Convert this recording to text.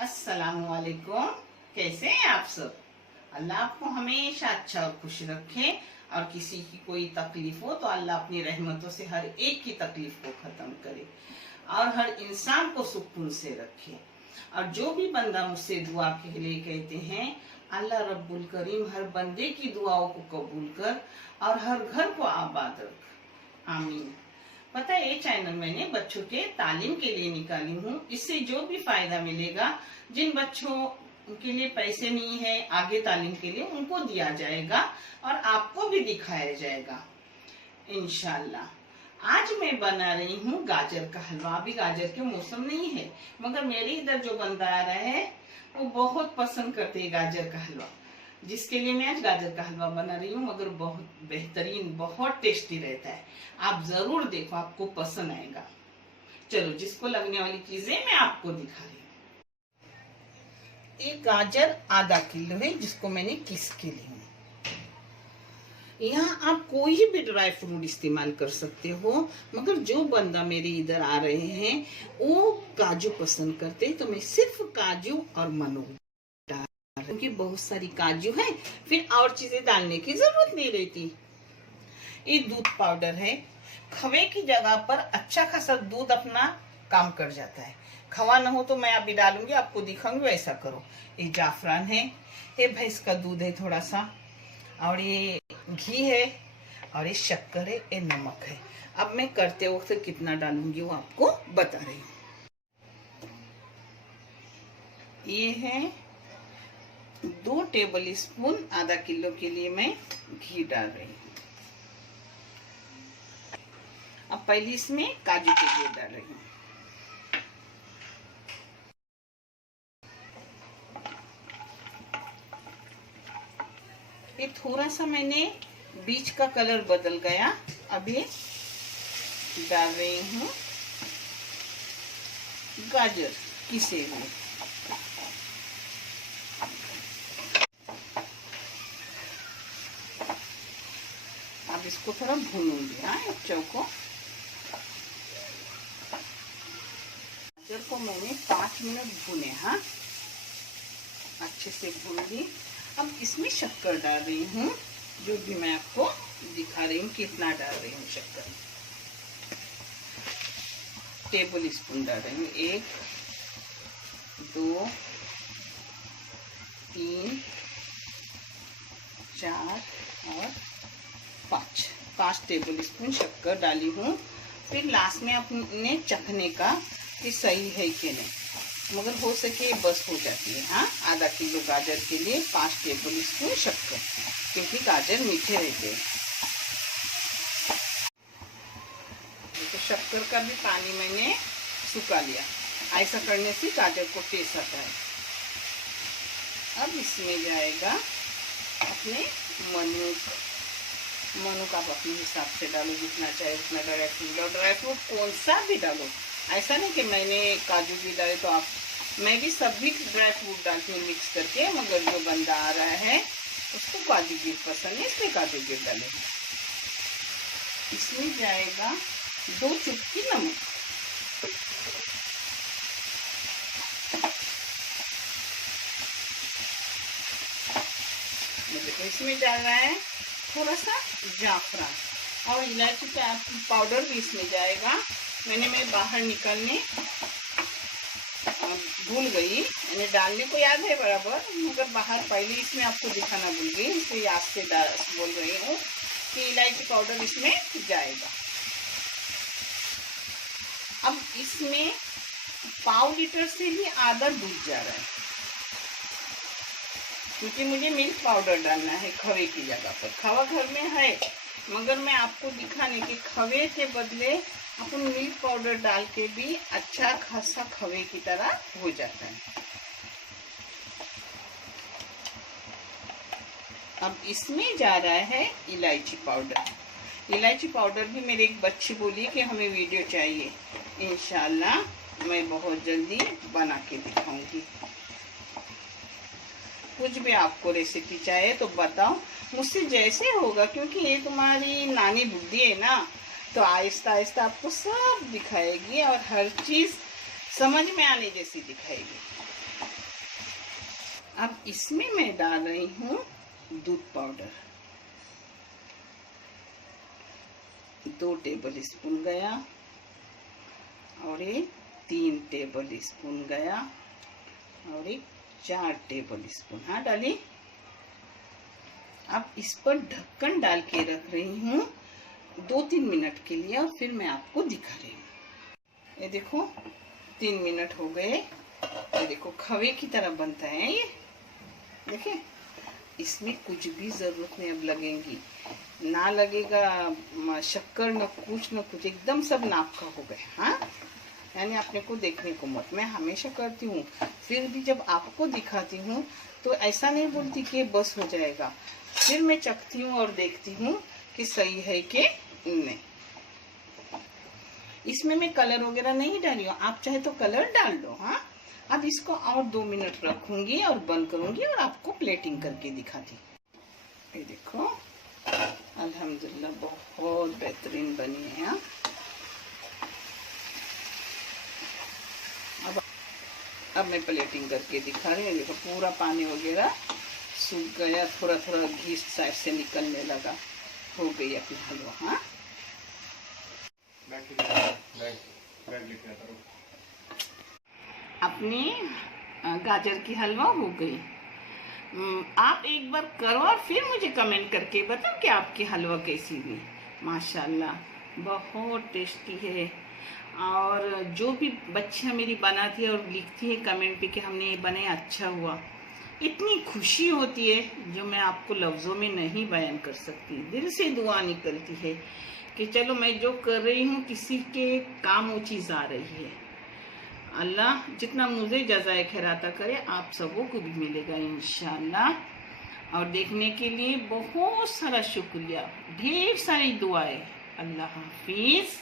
अस्सलामुअलैकुम। कैसे हैं आप सब? अल्लाह आपको हमेशा अच्छा और खुश रखे, और किसी की कोई तकलीफ हो तो अल्लाह अपनी रहमतों से हर एक की तकलीफ को खत्म करे और हर इंसान को सुकून से रखे। और जो भी बंदा मुझसे दुआ के लिए कहते हैं, अल्लाह रब्बुल करीम हर बंदे की दुआओं को कबूल कर और हर घर को आबाद रख। आमीन। पता है, ये चैनल मैंने बच्चों के तालीम के लिए निकाली हूँ। इससे जो भी फायदा मिलेगा, जिन बच्चों के लिए पैसे नहीं है आगे तालीम के लिए, उनको दिया जाएगा और आपको भी दिखाया जाएगा इंशाल्लाह। आज मैं बना रही हूँ गाजर का हलवा। अभी गाजर के मौसम नहीं है, मगर मेरे इधर जो बंदा आ रहा है वो बहुत पसंद करते हैं गाजर का हलवा, जिसके लिए मैं आज गाजर का हलवा बना रही हूँ। मगर बहुत बेहतरीन, बहुत टेस्टी रहता है। आप जरूर देखो, आपको पसंद आएगा। चलो, जिसको लगने वाली चीजें मैं आपको दिखा रही हूँ। एक गाजर आधा किलो है, जिसको मैंने किस के ली हूँ। यहाँ आप कोई भी ड्राई फ्रूट इस्तेमाल कर सकते हो, मगर जो बंदा मेरे इधर आ रहे हैं वो काजू पसंद करते हैं, तो मैं सिर्फ काजू और मनो, क्योंकि बहुत सारी काजू है, फिर और चीजें डालने की जरूरत नहीं रहती। ये दूध पाउडर है। खवे की जगह पर अच्छा खासा दूध अपना काम कर जाता है। खवा ना हो तो मैं अभी डालूंगी, आपको दिखाऊंगी, वैसा करो। ये जाफरान है, ये भैंस का दूध है थोड़ा सा, और ये घी है, और ये शक्कर है, ये नमक है। अब मैं करते वक्त कितना डालूंगी वो आपको बता रही हूँ। ये है 2 टेबल स्पून, आधा किलो के लिए मैं घी डाल रही हूँ। अब पहले इसमें काजू के गुड़ डाल रही हूँ। ये थोड़ा सा मैंने बीज का कलर बदल गया, अभी डाल रही हूँ गाजर किसे हुए। अब इसको थोड़ा भूनूंगी। हाँ, एक चौको गाजर को मैंने 5 मिनट भुने। हाँ, अच्छे से भून ली। अब इसमें शक्कर डाल रही हूँ, जो भी मैं आपको दिखा रही हूँ कितना डाल रही हूँ। शक्कर टेबल स्पून डाल रही हूँ। 1 2 3 4 और 5 टेबल स्पून शक्कर डाली हूँ। फिर लास्ट में अपने चखने का कि सही है कि नहीं, मगर हो सके बस हो जाती है। हाँ, आधा किलो गाजर के लिए 5 टेबल स्पून शक्कर, क्योंकि गाजर मीठे रहते हैं। तो शक्कर का भी पानी मैंने सुखा लिया। ऐसा करने से गाजर को टेस्ट आता है। अब इसमें जाएगा अपने मनु का, अपने हिसाब से डालो, जितना चाहे उतना ड्राई फ्रूट डालो। ड्राई फ्रूट कौन सा भी डालो, ऐसा नहीं कि मैंने काजू भी डाले तो आप, मैं भी सभी ड्राई फ्रूट डालती हूँ मिक्स करके। मगर जो बंदा आ रहा है उसको काजू भी पसंद है, इसलिए काजू भी डाले। इसमें जाएगा 2 चुटकी नमक। देखो, इसमें डाल रहा है थोड़ा सा जाफरान और इलायची पाउडर भी इसमें जाएगा। मैं बाहर निकलने भूल गई, मैंने डालने को याद है बराबर, मगर बाहर पहले इसमें आपको दिखाना भूल गई, इसलिए याद से बोल रही हूँ कि इलायची पाउडर इसमें जाएगा। अब इसमें 1/2 लीटर से भी आधा दूध जा रहा है, क्योंकि मुझे मिल्क पाउडर डालना है खवे की जगह पर। खवा घर में है, मगर मैं आपको दिखाने के खवे के बदले अपन मिल्क पाउडर डाल के भी अच्छा खासा खवे की तरह हो जाता है। अब इसमें जा रहा है इलायची पाउडर। इलायची पाउडर भी मेरे एक बच्ची बोली कि हमें वीडियो चाहिए। इंशाल्लाह मैं बहुत जल्दी बना के दिखाऊंगी। कुछ भी आपको रेसिपी चाहिए तो बताओ, मुझसे जैसे होगा, क्योंकि ये तुम्हारी नानी बुद्धि है ना, तो आहिस्ता आहिस्ता आपको सब दिखाएगी और हर चीज समझ में आने जैसी दिखाएगी। अब इसमें मैं डाल रही हूँ दूध पाउडर, 2 टेबल स्पून गया, और एक 3 टेबल स्पून गया, और एक 4 टेबल स्पून। हाँ डाली। अब इस पर ढक्कन डाल के रख रही हूँ 2-3 मिनट के लिए, और फिर मैं आपको दिखा रही हूँ। ये देखो 3 मिनट हो गए। ये देखो खवे की तरह बनता है ये। देखिए इसमें कुछ भी जरूरत नहीं अब लगेगी, ना लगेगा शक्कर, न कुछ, एकदम सब नाप का हो गया। हाँ यानी अपने को देखने को मत। मैं हमेशा करती हूँ, फिर भी जब आपको दिखाती हूँ तो ऐसा नहीं बोलती कि बस हो जाएगा, फिर मैं चखती हूँ और देखती हूँ कि सही है कि नहीं। इसमें मैं कलर वगैरह नहीं डाली हूँ, आप चाहे तो कलर डाल लो। हाँ अब इसको और 2 मिनट रखूंगी और बंद करूंगी और आपको प्लेटिंग करके दिखाती। ये देखो अल्हम्दुलिल्लाह बहुत बेहतरीन बनी है। हाँ अब मैं प्लेटिंग करके दिखा रही हूँ। देखो पूरा पानी वगैरह सूख गया, थोड़ा थोड़ा घी साइड से निकलने लगा, हो गई अपनी हलवा। हाँ अपनी गाजर की हलवा हो गई। आप एक बार करो और फिर मुझे कमेंट करके बताओ कि आपकी हलवा कैसी हुई। माशाल्लाह बहुत टेस्टी है। और जो भी बच्चियां मेरी बनाती है और लिखती है कमेंट पे कि हमने ये बनाया अच्छा हुआ, इतनी खुशी होती है जो मैं आपको लफ्ज़ों में नहीं बयान कर सकती। दिल से दुआ निकलती है कि चलो मैं जो कर रही हूँ किसी के काम वो चीज़ आ रही है। अल्लाह जितना मुझे जज़ाए खैर अता करे, आप सबों को भी मिलेगा इंशाअल्लाह। और देखने के लिए बहुत सारा शुक्रिया, ढेर सारी दुआएं। अल्लाह हाफिज़।